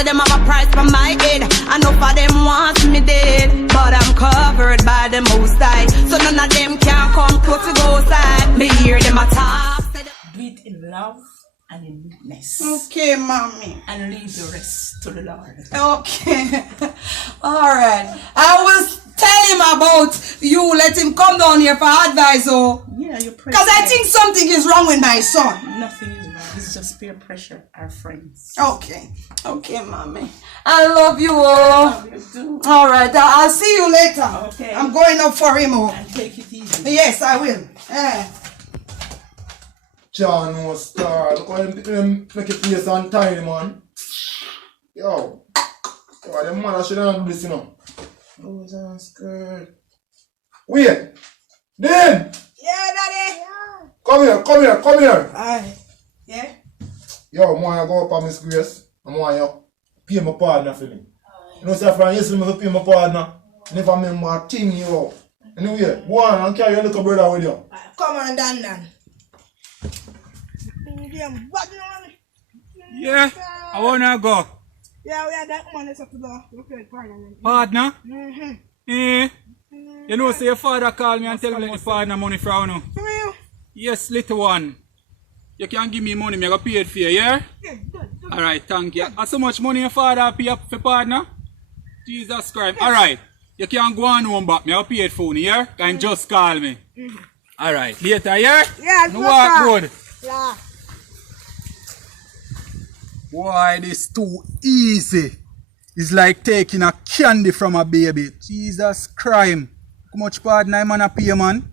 say them have a price for my head. Enough of them want me dead, but I'm covered by the Most High, so none of them can come close to go side. Me hear them attack. Do it in love and in meekness. Okay, mommy. And leave the rest to the Lord. Okay. Alright. I was tell him about you. Let him come down here for advice, oh. Yeah, you pray. Because I think something is wrong with my son. Nothing is wrong. It's just peer pressure. Our friends. Okay. Okay, mommy. I love you, oh. I love you too. Alright. I'll see you later. Okay. I'm going up for him, oh. And take it easy. Yes, I will. John no star. Look how them make it place on time, man. Yo. Yo, them mother shouldn't do this, you know. Oh, that's good. Wait. Then. Yeah, daddy. Come here. Aye. Yeah? Yo, I want to go up on Miss Grace. I want you pay my partner for me. You know, say from yesterday, I pay my partner. Never remember a thing you out. Anyway, go on and carry your little brother with you. Come on, Dan. Yeah, I wanna go. Yeah, we had that money to go. Partner? You know, say your father called me and tell me let the partner money from you. For you? Yes, little one. You can give me money, I got paid for you, yeah? Yeah, good. Alright, thank you. How so much money your father pay up for partner? Jesus Christ. Alright, you can go on home back, I got paid for you, yeah? Can just call me. Alright, later, yeah? Yeah, no walk good. Yeah. Boy, this too easy. It's like taking a candy from a baby. Jesus Christ. How much pardon I man a pay, man?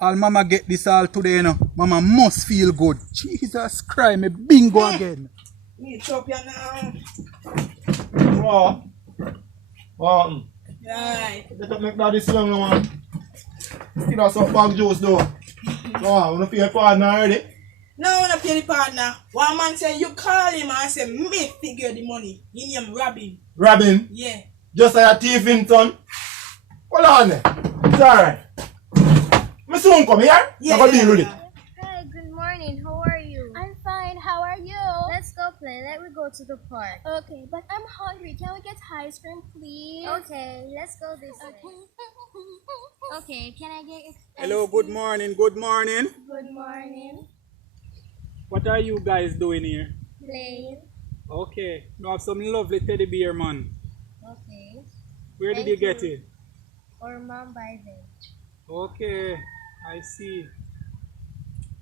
All mama get this all today, you know. Mama must feel good. Jesus Christ, me bingo again. Me chop you now. What? Right. Let us make that this young man. Still have some bag juice though. Wow, we don't pay your partner already. No, I want to pay the partner. One man say you call him and say me figure the money. He name Robin. Robin? Yeah. Just like a thief in son. Hold on there. It's alright. Me soon come here. Yeah, I'm going to deal with it. Hi, good morning. How are you? I'm fine. How are you? Let's go play. Let me go to the park. Okay, but I'm hungry. Can we get ice cream, please? Okay, let's go this way. Okay, can I get Hello, good morning, good morning. Good morning. What are you guys doing here? Playing. Okay, you have some lovely teddy bear, man. Okay. Where did you get it? Or mom buy them. Okay, I see.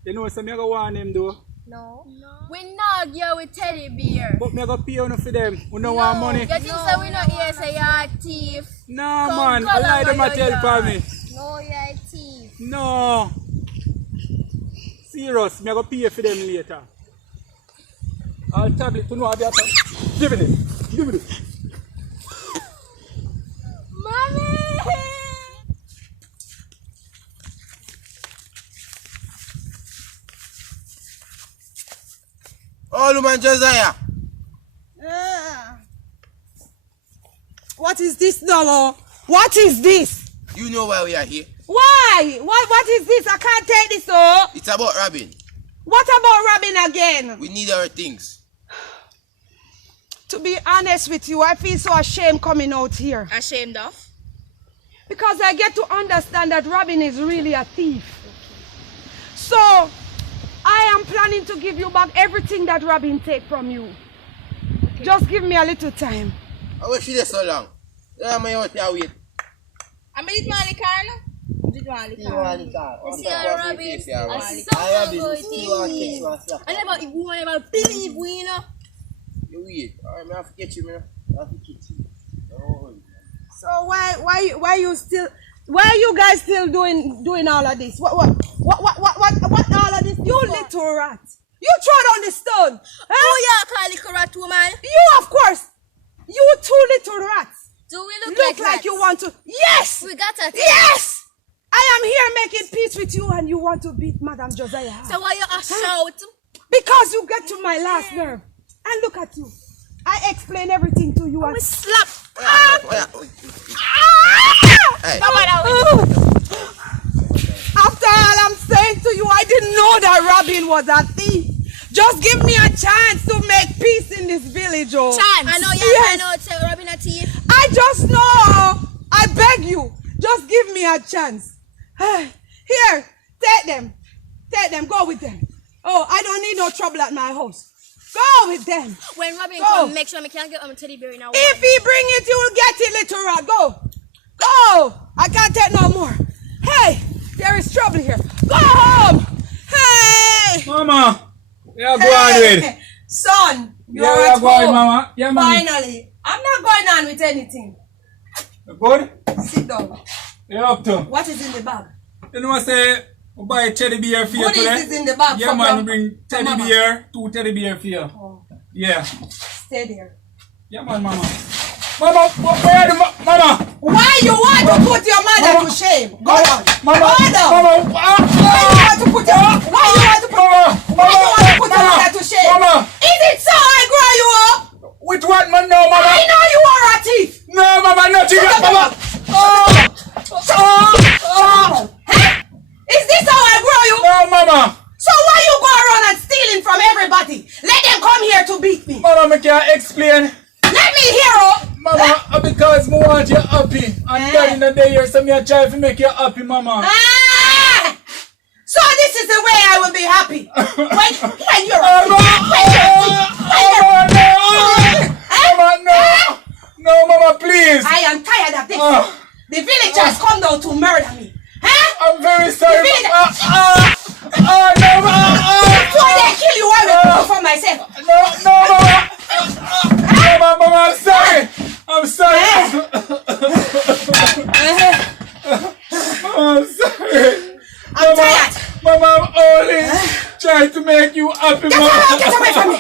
You know some you go want them though? No. We not here with teddy bear. But me go pay you for them. You don't want money? You think so we not here say you're a thief? No, Come, man. I lie them a tell for me. No, you're a thief. No. Serious, me go pay for them later. I'll tablet to know how they are. Give it. Give it. Mommy! Oh, man, Josiah. What is this now? What is this? You know why we are here. Why? What is this? I can't take this, oh. It's about Robin. What about Robin again? We need our things. To be honest with you, I feel so ashamed coming out here. Ashamed of? Because I get to understand that Robin is really a thief. So, I am planning to give you back everything that Robin take from you. Okay. Just give me a little time. I wish you there so long. Yeah, I'm out here wait. I mean, it's my car, no? It's my car. You see how Robin is so good. I never believe we, you know. You wait. Alright, I have to get you, man. I have to get you. Oh. So why you guys still doing all of this? What all of this? You little rat. You throw down the stone. Huh? Oh, yeah, call little rat woman. You, of course. You two little rats. Do we Look like you want to. Yes. We got a Yes. I am here making peace with you and you want to beat Madam Josiah. So why you a shout? Because you get to my last nerve. And look at you. I explain everything to you. We slap. Hey. After all I'm saying to you, I didn't know that Robin was a thief. Just give me a chance to make peace in this village, oh. Chance. I know, yeah, Yes. I know it's rubbing a teeth. I just know. I beg you. Just give me a chance. Here, take them. Take them. Go with them. Oh, I don't need no trouble at my house. Go with them. When Robin Go. come, make sure I can't get teddy bear in our If he bring it, you will get it, little rat. Go. Go. I can't take no more. Hey, there is trouble here. Go home. Hey. Mama, yeah, go on with. Son, you Yeah, are yeah, at go on, home. mama. Yeah, man. Finally. I'm not going on with anything. You good? Sit down. You up to? What is in the bag? You know what I say? We buy teddy bear for you What today. is this in the bag? Yeah, from man, your- we bring teddy mama? bear, 2 teddy bear for you. Oh, Yeah. stay there. Yeah, man, mama. Mama, where are the mama? Why you want to put your mother to shame? Go down. Mama, Go down. mama, Why you want to put your mother to shame? Mama, Is it so I grow you up? with what man now, mama? I know you are a thief. No, mama, nothing, Shut up, mama. Huh? Is this how I grow you? No, mama. So why you go around and stealing from everybody? Let them come here to beat me. Mama, I can't explain. Let me hear oh. Mama, because I want you happy. And God in the day here, so me I try to make you happy, mama. Ah! So this is the way I will be happy. When you're Mama, no, mama, please. I am tired of this. Ah. The villagers come down to murder me. Huh? I'm very sorry. The villagers. No, Before they kill you, I will do for myself. no, mama, I'm sorry. I'm sorry. I'm sorry. I'm tired. Mama, I'm only trying to make you happy, mama. Get away from me.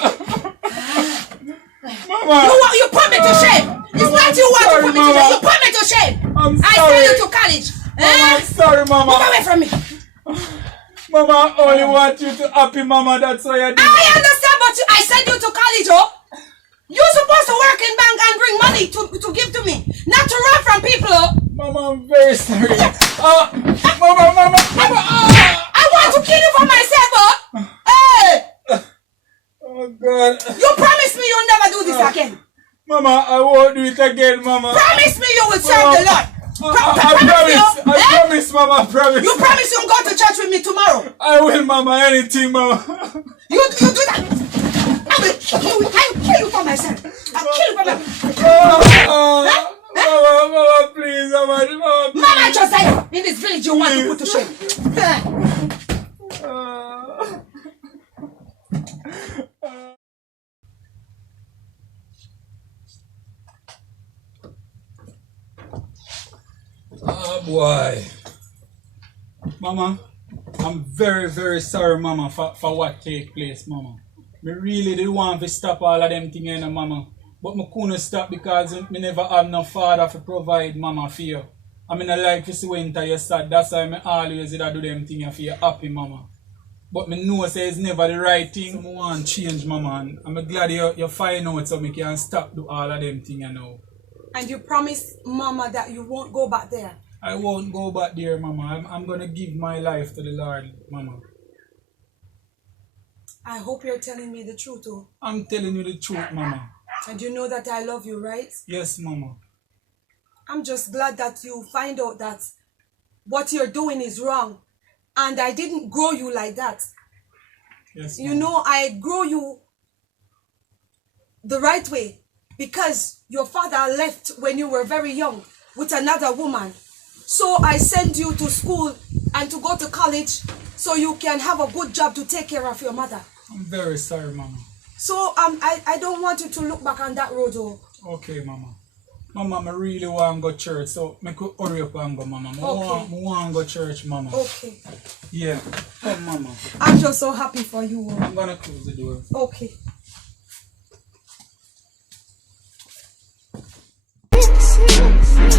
Mama. You put me to shame. It's not you want to put me to shame. You put me to shame. I'm I sorry. send you to college. I'm sorry, mama. Move away from me. Mama, I only want you to happy, mama. That's why I did. I understand, but I send you to college, oh. You're supposed to work in bank and bring money to give to me, not to run from people, oh. Mama, I'm very sorry. Mama. I want to kill you for myself, oh. Hey, Oh, God. you promised me you'll never do this again. Mama, I won't do it again, mama. Promise me you will serve the Lord. I promise. I promise, mama. I promise. You promise you'll go to church with me tomorrow. I will, mama. Anything, mama. You do that. I will kill you for myself. I'll kill you for myself. Mama, please, mama, please. Mama just died in this village you want to put to shame. Oh boy. Mama, I'm very, very sorry, mama, for what take place, mama. Me really did want to stop all of them things, mama. But me couldn't stop because me never have no father to provide, mama, for you. I mean, I like to see winter you sad. That's why I always do them things for you happy, mama. But me know say it's never the right thing. So I want to change, mama. And I'm glad you find out so me can stop do all of them things now. And you promise Mama that you won't go back there. I won't go back there, mama. I'm going to give my life to the Lord, mama. I hope you're telling me the truth, oh. I'm telling you the truth, mama. And you know that I love you, right? Yes, mama. I'm just glad that you find out that what you're doing is wrong. And I didn't grow you like that. Yes, You mama. know, I grow you the right way because your father left when you were very young with another woman. So I sent you to school and to go to college so you can have a good job to take care of your mother. I'm very sorry, mama. So I don't want you to look back on that road, oh. Okay, mama. Mama, I really want to go to church, so I could hurry up and go, mama. I want to go to church, mama. Okay. Yeah. Come, mama. I'm just so happy for you, oh. I'm going to close the door. Okay.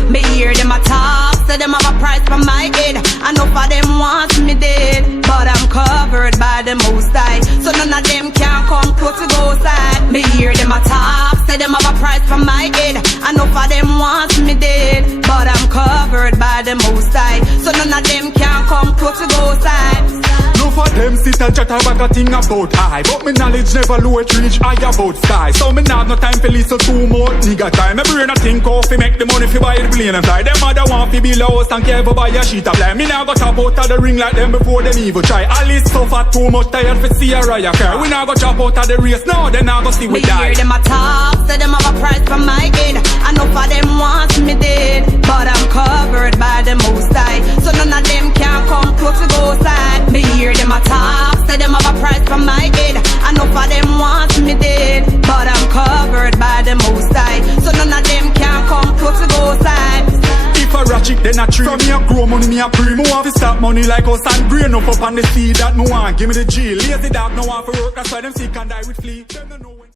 Me hear them a talk, say them have a price for my head. Enough of them want me dead, but I'm covered by the Most High, so none of them can come close to go side. Me hear them a talk, say them have a price for my head. Enough of them want me dead, but I'm covered by the Most High, so none of them can come close to go side. No of them sit and chat about a thing about I. But me knowledge never low it reach high about sky. So me not no time for listen too much nigga time. Me brain a think how fi make the money fi buy the plane and fly. Them mother want fi build a house and care for buy a sheet of fly. Me now go chop out of the ring like them before them even try. Alice suffer too much tired for see a riot car. We now go chop out of the race now, then now go see we Me die. hear them a talk, say them have a price for my head. I know for them want me dead, but I'm covered by the Most High, so none of them can come close to go side. Me hear them a talk, say them have a price for my head. I know for them want me dead, but I'm covered by the Most High, so none of them can come close to go side. If a ratchet then a tree. From me a grow money me a pre. Me want to stop money like us and grain up on the seed that me want. Give me the G. Lazy dog no want for work, that's why them sick and die with flea. Them no know when